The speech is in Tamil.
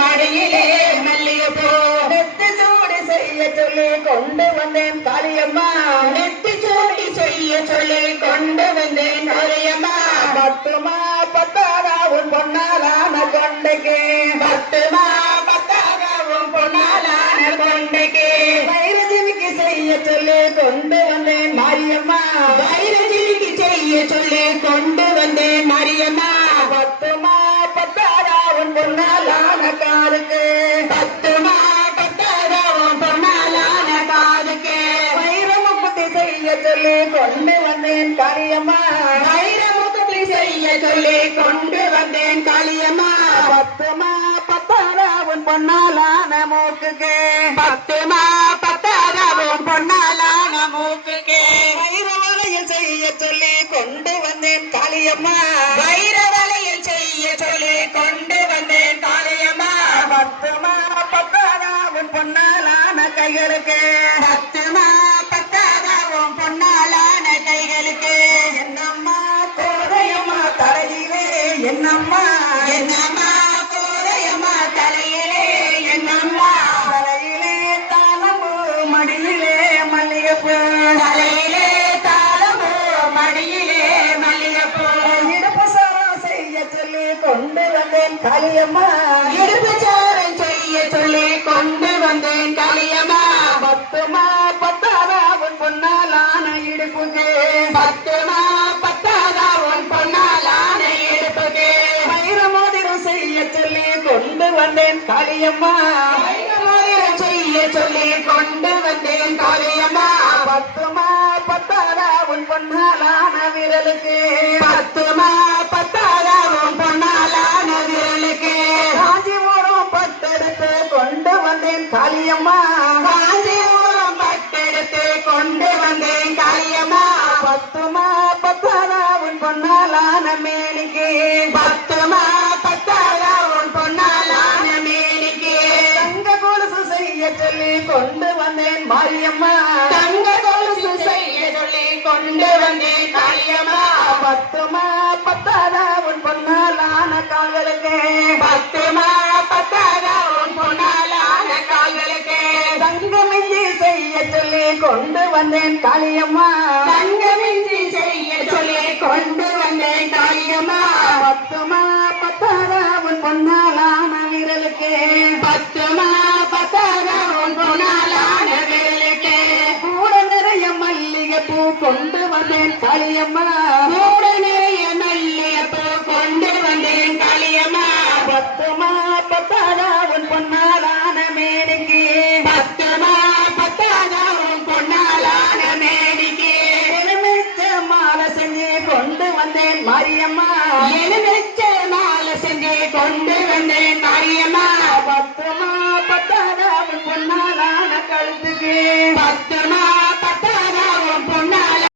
மடியிலே மல்லிகைப்பூ நெத்தி சூடி செய்ய சொல்லி கொண்டு வந்தேன் காளியம்மா நெத்தி சூடி செய்ய சொல்லி கொண்டு வந்தேன் காளியம்மா பத்துமா பத்தாரா உன் பொன்னாலான கொண்டைக்கு பத்துமா பத்தாரா உன் பொன்னாலான கொண்டைக்கு வைரஜினிக்கு செய்ய சொல்லி கொண்டு வந்தேன் மாரியம்மா வைரஜினிக்கு செய்ய சொல்லி கொண்டு வந்தேன் மாரியம்மா பத்துமா பத்தாரா உன் பொன்னாலான காதுக்கு பத்துமா பத்தாரா உன் பொன்னாலான காதுக்கு வைரமுக்குத்தி செய்ய சொல்லி கொண்டு வந்தேன் காளியம்மா வைரமுக்குத்தி செய்ய சொல்லி கொண்டு வந்தேன் காளியம்மா பத்துமா பத்தாரா உன் பொன்னாலான மூக்குக்கு பத்துமா பத்தாரா உன் பொன்னாலான மூக்குக்கு வைரவளையில் செய்ய சொல்லி கொண்டு வந்தேன் காளியம்மா வைரவளையில் செய்ய சொல்லி கொண்டு வந்தேன் காளியம்மா பத்துமா பத்தாரா உன் பொன்னாலான கைகளுக்கு பத்துமா பத்தாரா உன் பொன்னாலான கைகளுக்கு என்னம்மா கோதையம்மா தலையிலே என்னம்மா என்னம்மா கோதையம்மா தலையிலே என்னம்மா தலையிலே தாளம்பூ மடியிலே மல்லிகைப்பூ தலையிலே தாளம்பூ மடியிலே மல்லிகைப்பூ இடுப்பு சாரம் செய்ய சொல்லி கொண்டு வந்தேன் காளியம்மா இடுப்பு சாரம் செய்ய சொல்லி கொண்டு வந்தேன் காளியம்மா பத்துமா பத்தாரா உன் பொன்னாலான இடுப்புக்கு பத்துமா பத்தாரா உன் பொன்னாலான இடுப்புக்கு வைரமோதிரம் செய்ய சொல்லி கொண்டு வந்தேன் காளியம்மா வைரமோதிரம் செய்ய சொல்லி கொண்டு வந்தேன் காளியம்மா பத்துமா பத்தாரா உன் பொன்னாலான விரலுக்கு பத்துமா பத்தாரா உன் பொன்னாலான விரலுக்கு காஞ்சிபுரம் பட்டெடுத்து கொண்டு வந்தேன் காளியம்மா காஞ்சிபுரம் பட்டெடுத்து கொண்டு வந்தேன் காளியம்மா பத்துமா பத்தாரா உன் பொன்னாலான மேனிக்கு பத்துமா பத்தாரா உன் பொன்னாலான மேனிக்கு தங்க கொலுசு செய்ய சொல்லி கொண்டு வந்தேன் மாரியம்மா தங்க கொலுசு செய்ய சொல்லி கொண்டு வந்தேன் காளியம்மா பத்துமா பத்தாரா உன் பொன்னாலான கால்களுக்கு பத்துமா பத்தாரா உன் பொன்னாலான கால்களுக்கு தங்கமிஞ்சி செய்ய சொல்லி கொண்டு வந்தேன் காளியம்மா தங்கமிஞ்சி செய்ய சொல்லி கொண்டு வந்தேன் காளியம்மா பத்துமா பத்தாரா உன் பொன்னாலான விரலுக்கு பத்துமா பத்தாரா உன் பொன்னாலான விரலுக்கு கூட நிறைய மல்லிகைப்பூ கொண்டு வந்தேன் காளியம்மா கூட நிறைய மல்லிகைப்பூ கொண்டு வந்தேன் காளியம்மா பத்துமா பத்தாரா உன் பொன்னாலான மேனிக்கு பத்துமா பத்தாரா உன் பொன்னாலான மேனிக்கு எலுமிச்ச மாலை செஞ்சு கொண்டு வந்தேன் மாரியம்மா எலுமிச்ச மாலை செஞ்சு கொண்டு வந்தேன் மாரியம்மா பத்துமா